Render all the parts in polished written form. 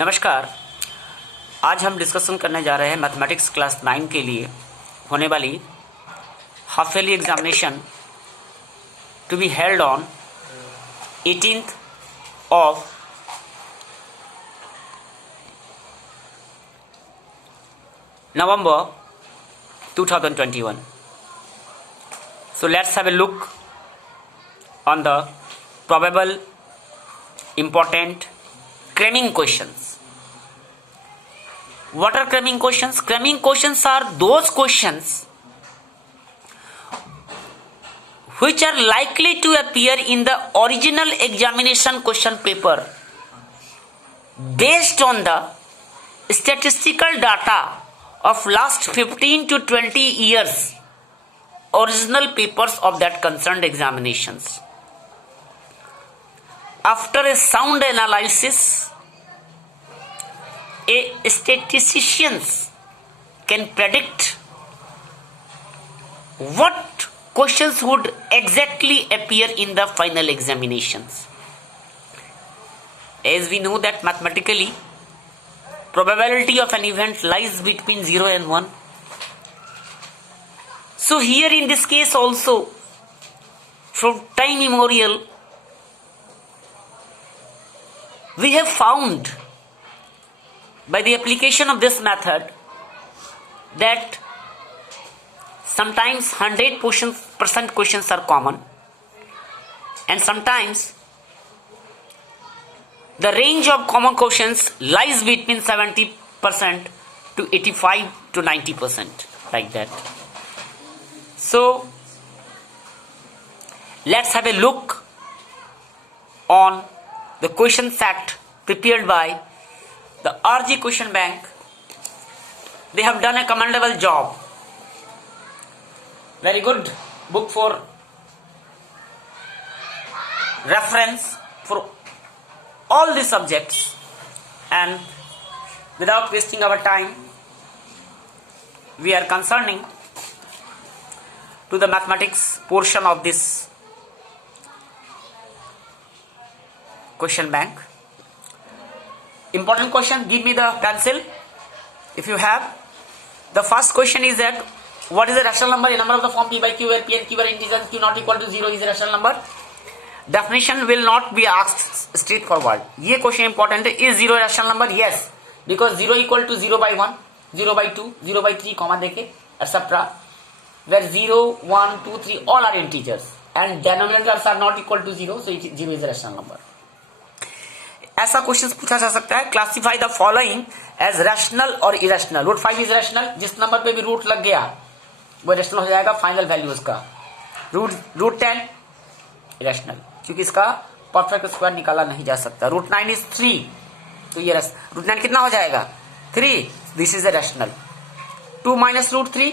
नमस्कार। आज हम डिस्कशन करने जा रहे हैं मैथमेटिक्स क्लास 9 के लिए होने वाली half yearly examination to be held on 18th of November 2021. So let's have a look on the probable important cramming questions. What are cramming questions? Cramming questions are those questions which are likely to appear in the original examination question paper based on the statistical data of last 15 to 20 years original papers of that concerned examinations. After a sound analysis, a statistician can predict what questions would exactly appear in the final examinations. As we know that mathematically, probability of an event lies between 0 and 1. So here in this case also, from time immemorial, we have found by the application of this method that sometimes 100% questions are common, and sometimes the range of common questions lies between 70% to 85 to 90%, like that. So let's have a look on the question set prepared by the RG Question Bank. They have done a commendable job. Very good book for reference for all the subjects, and without wasting our time, we are concerning to the mathematics portion of this question bank. Important question, give me the pencil if you have. The first question is that what is a rational number? A number of the form p by q where p and q are integers, q not equal to 0 is a rational number. Definition will not be asked straightforward. ये question important है. Is 0 a rational number? Yes, because 0 equal to 0 by 1, 0 by 2, 0 by 3, comma देके etc. Where 0, 1, 2, 3 all are integers and denominators are not equal to 0, so 0 is a rational number. ऐसा question पूछा जा सकता है. Classify the following as rational और irrational. Root 5 is rational. जिस नंबर पे भी रूट लग गया वो रैशनल हो जाएगा. फाइनल वैल्यू उसका. रूट 10 इरेशनल, क्योंकि इसका परफेक्ट स्क्वायर निकाला नहीं जा सकता. रूट 9 इज 3, तो ये रूट 9 कितना हो जाएगा? 3. This is a rational. 2 minus root 3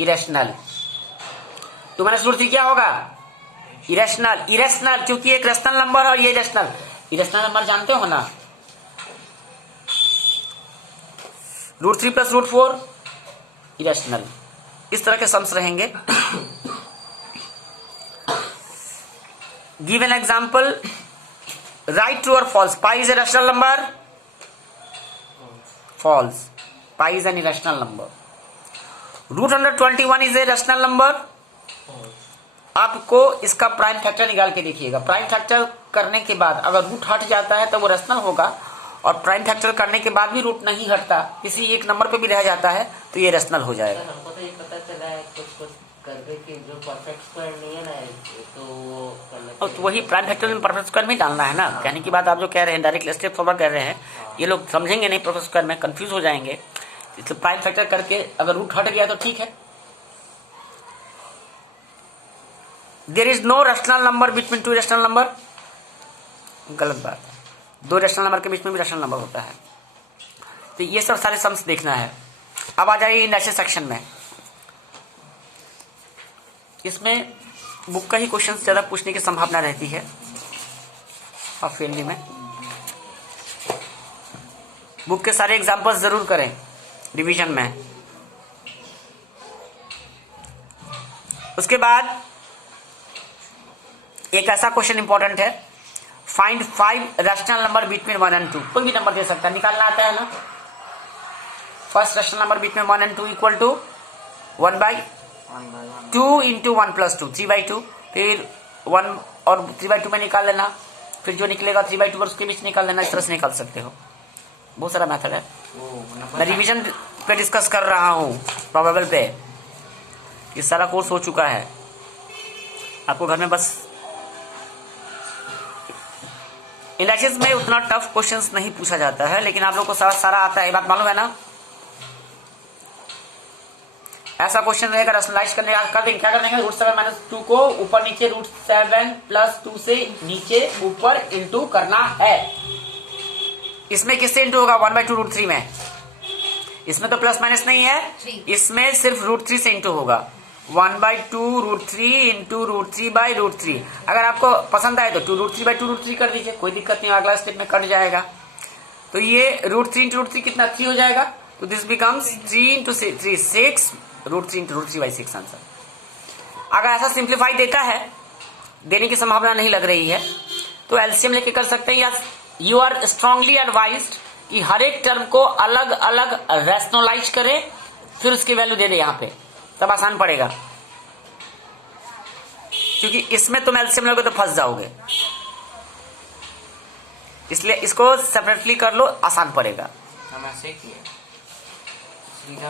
irrational. 2 minus root 3 क्या होगा? इरेशनल. इरेशनल क्योंकि एक रैशनल नंबर और ये इरेशनल. इरेशनल नंबर जानते हो ना? Root 3 plus root 4 irrational. इस तरह के सम्स रहेंगे. Give an example. Right true और false. Pi is a rational number. False. Pi is an irrational number. Root 121 is a rational number. आपको इसका प्राइम फैक्टर निकाल के देखिएगा. प्राइम फैक्टर करने के बाद अगर रूट हट जाता है तो वो रैशनल होगा, और प्राइम फैक्टर करने के बाद भी रूट नहीं हटता, किसी एक नंबर पे भी रह जाता है, तो ये रैशनल हो जाएगा. हमको तो ये पता चला है कुछ करके कि जो परफेक्ट स्क्वायर नहीं है ना, तो वो करना, तो वही प्राइम फैक्टर में परफेक्ट स्क्वायर में डालना है ना. कहने की बात आप जो कह रहे हैं डायरेक्ट स्टेप फॉरवर्ड कर रहे हैं, ये लोग समझेंगे नहीं, परफेक्ट स्क्वायर में कंफ्यूज हो जाएंगे. इसलिए प्राइम फैक्टर करके अगर रूट हट गया तो ठीक है. There is no rational number between two rational number. गलत बात है. 2 रैशनल नंबर के बीच में भी रैशनल नंबर होता है. तो ये सब सारे सम्स देखना है. अब आ जाइए नेक्स्ट सेक्शन में. इसमें बुक का ही क्वेश्चन ज्यादा पूछने की संभावना रहती है हाफ ईयरली में. बुक के सारे एग्जांपल्स जरूर करें रिवीजन में. उसके बाद एक ऐसा क्वेश्चन इंपॉर्टेंट है, find 5 rational number between 1 and 2। कोई भी नंबर दे सकता है, निकालना आता है ना। First rational number between 1 and 2 equal to 1/2 into 1 + 2 3/2। फिर 1 और 3/2 में निकाल लेना, फिर जो निकलेगा 3/2 और उसके बीच निकाल लेना। इस तरह से निकाल सकते हो, बहुत सारा मेथड है। मैं रिवीजन पे डिस्कस कर रहा हूँ, प्रोबेबल पे। ये सारा कोर्स हो चुका है, आपको घर में बस इलाइसिस में उतना टफ क्वेश्चंस नहीं पूछा जाता है, लेकिन आप लोग को सारा आता है, ये बात मालूम है ना। ऐसा क्वेश्चन रहेगा, रैशनलाइज करने कर देंगे, क्या कर देंगे, √7 - 2 को ऊपर नीचे √7 + 2 से नीचे ऊपर इंटू करना है। इसमें किससे इंटू होगा, 1/2 √3 में। इसमें तो प्लस माइनस नहीं है, इसमें सिर्फ √3 से इंटू होगा। 1/2 √3 इंटू √3/√3। अगर आपको पसंद आए तो 2√3/2 √3 कर दीजिए, कोई दिक्कत नहीं, अगला स्टेप में कट जाएगा। तो ये √3 इंटू √3 कितना, 3 हो जाएगा। तो this becomes 3 into 3 6 √3 into √3/6 answer. अगर ऐसा सिंप्लीफाई देता है, देने की संभावना नहीं लग रही है, तो एलसीएम लेके कर सकते हैं। या यू आर स्ट्रांगली एडवाइज्ड कि हर एक टर्म को अलग अलग रैशनलाइज करें, फिर उसकी वैल्यू दे दे यहाँ पे, तब आसान पड़ेगा। क्योंकि इसमें तुम एलसीएम लोगे तो फंस जाओगे, इसलिए इसको सेपरेटली कर लो, आसान पड़ेगा।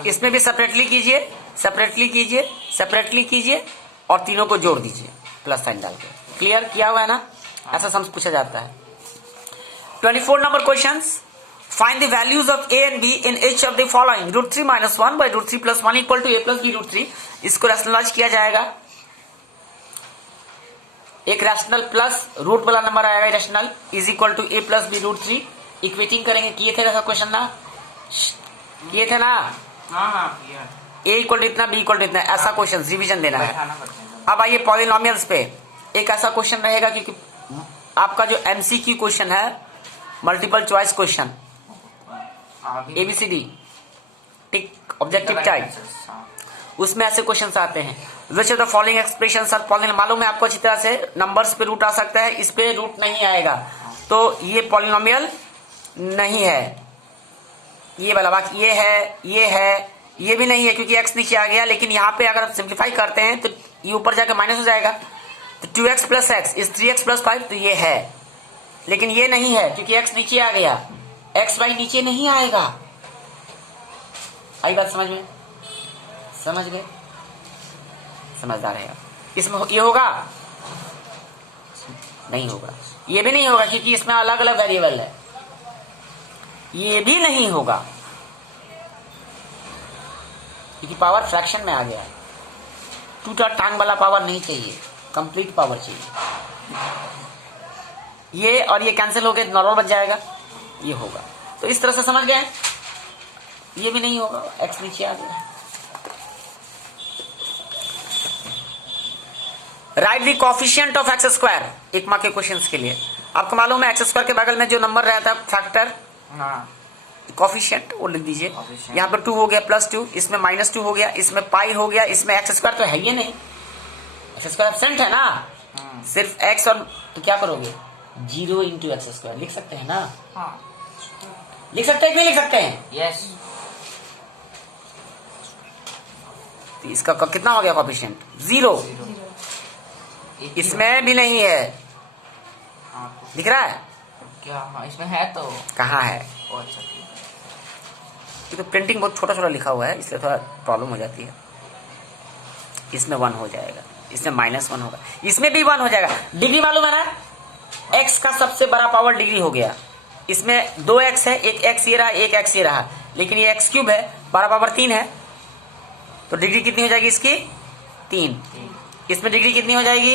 इसमें भी सेपरेटली कीजिए, सेपरेटली कीजिए, सेपरेटली कीजिए, और तीनों को जोड़ दीजिए प्लस साइन डाल के। क्लियर किया हुआ है ना, ऐसा समझ पूछा जाता है। 24 number questions. Find the values of A and B in each of the following √3 - 1/√3 + 1 equal to a + b √3। इसको रैशनलाइज किया जाएगा। एक रैशनल प्लस रूट वाला नंबर आएगा, rational is equal to a + b √3। Equating करेंगे, किए थे ऐसा क्वेश्चन ना, किए थे ना। a इक्वल टू इतना, b इक्वल टू इतना, ऐसा क्वेश्चन रिवीजन देना है। अब आइए पॉलिनोमियल्स पे। एक ऐसा क्वेश्चन रहेगा, क्योंकि आपका जो एमसीक्यू क्वेश्चन है, multiple choice question, ABCD tick objective type, उसमें ऐसे क्वेश्चंस आते हैं। Which of the following expressions are polynomial. मालूम है आपको अच्छी तरह से, नंबर्स पे रूट आ सकता है, इस पे रूट नहीं आएगा, तो ये पॉलिनोमियल नहीं है। ये वाला बाकी ये है, ये है, ये भी नहीं है क्योंकि x नीचे आ गया। लेकिन यहाँ पे अगर आप सिंप्लीफाई करते हैं तो ये ऊपर जाकर माइनस हो जाएगा, तो 2x + x इज 3x + 5, तो ये है। लेकिन ये नहीं है क्योंकि x नीचे आ गया, xy नीचे नहीं आएगा। आई बात समझ में, समझ गए, समझदार है आप। इसमें ये होगा, नहीं होगा, ये भी नहीं होगा क्योंकि इसमें अलग अलग वेरिएबल है, ये भी नहीं होगा क्योंकि पावर फ्रैक्शन में आ गया है। टूटा टांग वाला पावर नहीं चाहिए, कंप्लीट पावर चाहिए। ये और ये कैंसिल हो गए, नॉर्मल बच जाएगा, ये होगा। तो इस तरह से समझ गए, ये भी नहीं होगा, x नीचे आ गया। Right the coefficient of x²। एक मार्क के क्वेश्चंस के लिए आपको मालूम है x² के बगल में जो नंबर रहता है फैक्टर, कोफिशिएंट, वो लिख दीजिए। यहाँ पर 2 हो गया +2, इसमें -2 हो गया, इसमें पाई हो गया, इसमें x² तो है ही नहीं, x² एब्सेंट है ना, सिर्फ x। और तो क्या करोगे, 0 × x² लिख सकते हैं ना। लिख सकते हैं कि नहीं लिख सकते हैं, यस। तो इसका कितना हो गया कोफिशिएंट, 0। इसमें भी नहीं है, दिख रहा है क्या, इसमें है तो कहाँ है। अच्छा, ये तो प्रिंटिंग बहुत छोटा छोटा लिखा हुआ है, इसलिए थोड़ा प्रॉब्लम हो जाती है। इसमें 1 हो जाएगा, इसमें -1 होगा, इसमें भी 1 हो जाएगा। डिग्री मालूम है ना, x का सबसे बड़ा पावर डिग्री हो गया। इसमें 2x है, एक x ये रहा, एक x ये रहा, लेकिन ये x³ है, 12 पावर 3 है, तो डिग्री कितनी हो जाएगी इसकी, 3। इसमें डिग्री कितनी हो जाएगी,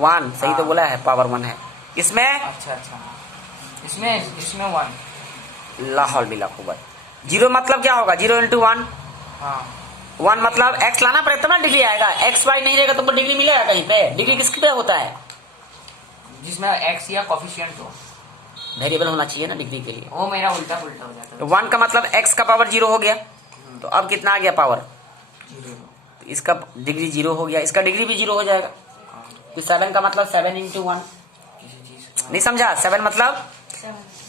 1। सही तो बोला है, पावर 1 है इसमें। अच्छा, इसमें 1। लाहौल बिला कुव्वत। 0 मतलब क्या होगा, 0 × 1। 1 मतलब x लाना पड़ेगा तब ना डिग्री आएगा, xy नहीं रहेगा तो डिग्री मिलेगा कहीं पे। डिग्री किसके पे होता है, जिसमें x या कोफिशिएंट हो, वेरिएबल होना चाहिए ना डिग्री के लिए। वो मेरा उल्टा हो जाता है। तो 1 का मतलब x का पावर 0 हो गया, तो अब कितना आ गया पावर, 0। तो इसका डिग्री 0 हो गया, इसका डिग्री भी 0 हो जाएगा। तो 7 का मतलब 7 × 1, नहीं समझा? 7 मतलब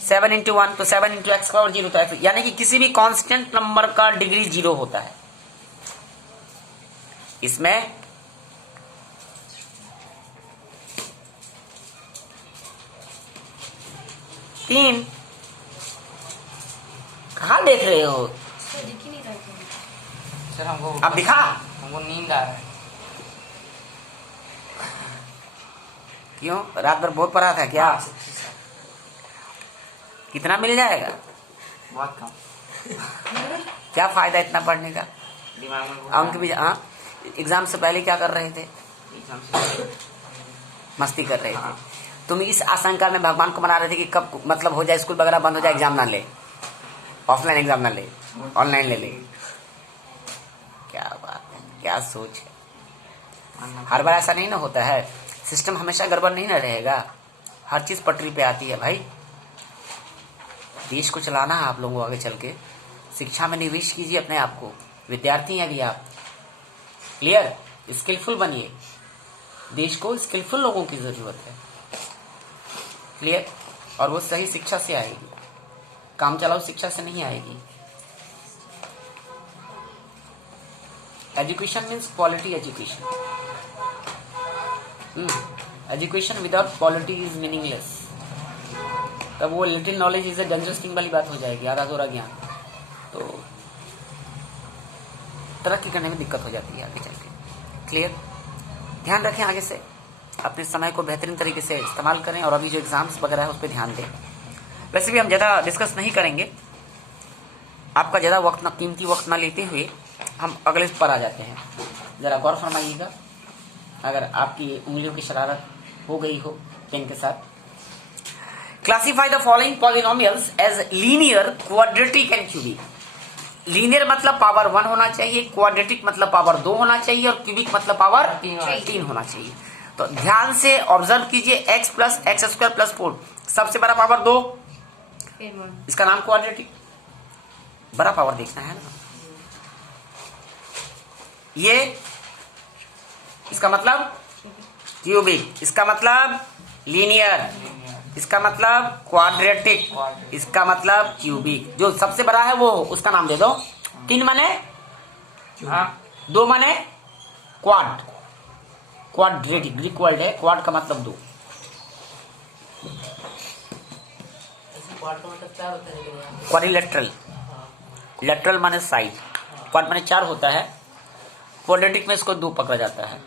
7 इंटू 1 तो 7 इंटू एक्स पावर 0 तो x, यानी कि किसी भी कांस्टेंट नंबर का डिग्री 0 होता है। इसमें तीन कहाँ देख रहे हो? सर हमको अब दिखा। हमको नींद आ रहा है। क्यों? रात भर बहुत पढ़ा था क्या? कितना मिल जाएगा? बहुत कम। क्या फायदा इतना पढ़ने का? दिमाग में अंक भी हाँ। एग्जाम से पहले क्या कर रहे थे? एग्जाम से मस्ती कर रहे थे। हाँ। तुम इस आशंका में भगवान को मना रहे थे कि कब मतलब हो जाए स्कूल वगैरह बंद हो जाए, एग्जाम ना ले, ऑफलाइन एग्जाम ना ले, ऑनलाइन ले ले। क्या बात है, क्या सोच है। हर बार ऐसा नहीं ना होता है, सिस्टम हमेशा गड़बड़ नहीं ना रहेगा, हर चीज पटरी पे आती है भाई। देश को चलाना है आप लोगों को आगे चल के, शिक्षा में निवेश कीजिए अपने आप को, विद्यार्थी हैं अभी आप, क्लियर, स्किलफुल बनिए, देश को स्किलफुल लोगों की जरूरत है, क्लियर। और वो सही शिक्षा से आएगी, काम चलाओ शिक्षा से नहीं आएगी। Education means quality education. Education without quality is meaningless. तब वो little knowledge is a dangerous thing वाली बात हो जाएगी, आधा अधूरा ज्ञान, तो तरक्की करने में दिक्कत हो जाती है आगे चल के, क्लियर। ध्यान रखें आगे से, अपने समय को बेहतरीन तरीके से इस्तेमाल करें, और अभी जो एग्जाम्स वगैरह है उस पर ध्यान दें। वैसे भी हम ज़्यादा डिस्कस नहीं करेंगे, आपका ज़्यादा वक्त ना, कीमती वक्त ना लेते हुए हम अगले पर आ जाते हैं। ज़रा गौर फरमाइएगा, अगर आपकी उंगलियों की शरारत हो गई हो पेन के साथ। Classify the following polynomials as linear, quadratic and cubic. Linear मतलब पावर 1 होना चाहिए, क्वाड्रेटिक मतलब पावर 2 होना चाहिए, और क्यूबिक मतलब पावर 3 होना चाहिए। तो ध्यान से ऑब्जर्व कीजिए, x plus x square plus 4, सबसे बड़ा पावर 2, इसका नाम क्वाड्रेटिक, बड़ा पावर देखना है ना। ये इसका मतलब क्यूबिक, इसका मतलब लीनियर, इसका मतलब क्वाड्रेटिक, इसका मतलब क्यूबिक। जो सबसे बड़ा है वो उसका नाम दे दो। 3 माने 2 माने क्वाड, क्वाड्रेटिक ग्रीक वर्ड है, क्वाड का मतलब 2। क्वाड्रिलेटरल, लेटरल माने साइड, क्वाड माने 4 होता है, क्वाड्रेटिक में इसको 2 पकड़ा जाता है।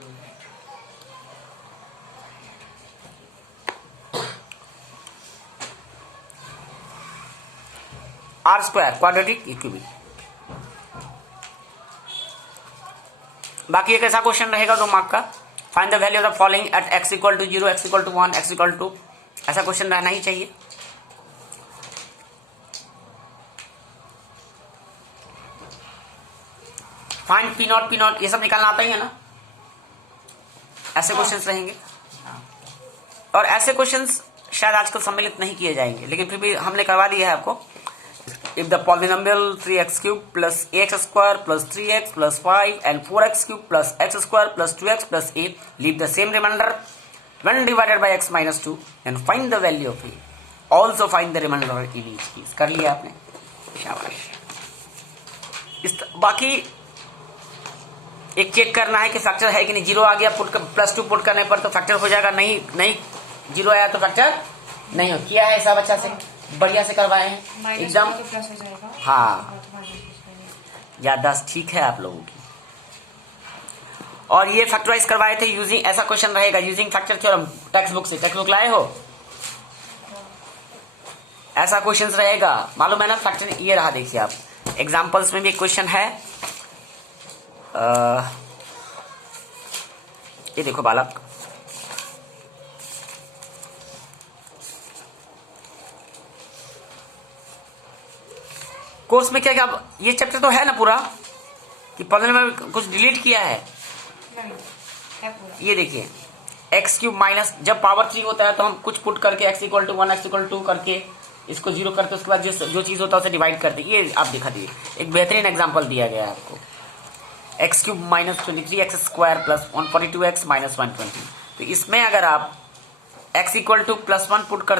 Or square quadratic cubic. बाकी एक ऐसा क्वेश्चन रहेगा 2 मार्क का, find the value of the following at x equal to 0, x equal to 1, x equal to, ऐसा क्वेश्चन रहना ही चाहिए। Find P nought, P nought, ये सब निकालना आता ही है ना, ऐसे क्वेश्चंस रहेंगे। और ऐसे क्वेश्चंस शायद आजकल सम्मिलित नहीं किए जाएंगे, लेकिन फिर भी हमने करवा दिया है आपको। If the polynomial 3x cube plus ax square plus 3x plus 5 and 4x cube plus x square plus 2x plus 8 leave the same remainder when divided by x minus 2 and find the value of a. Also find the remainder in each case. कर लिया आपने, शाबाश। इस बाकी एक check करना है कि फैक्टर है कि नहीं। 0 आ गया, पुट +2 पुट करने पर तो फैक्टर हो जाएगा, नहीं 0 आया तो फैक्टर नहीं हो। किया है सब अच्छा से, बढ़िया से करवाए हैं एकदम। हाँ, याददाश्त ठीक है आप लोगों की। और ये फैक्टराइज करवाए थे यूजिंग, ऐसा क्वेश्चन रहेगा using factor theorem, text book से, टेक्स्ट बुक लाए हो, ऐसा क्वेश्चन रहेगा, मालूम है ना। फैक्टर ये रहा, देखिए आप एग्जांपल्स में भी एक क्वेश्चन है, ये देखो बालक, कोर्स में क्या क्या ये चैप्टर तो है ना पूरा, कि पढ़ने में कुछ डिलीट किया है? नहीं, है पूरा। ये देखिए एक्स क्यूब माइनस, जब पावर 3 होता है तो हम कुछ पुट करके x equal to 1, x equal to करके इसको 0 करते, उसके बाद जो चीज होता है उसे डिवाइड करते। ये आप दिखा दिए, एक बेहतरीन एग्जांपल दिया गया है आपको। X cube minus 23 x square plus 142x minus 120। तो इसमें अगर आप x इक्वल टू +1 पुट करते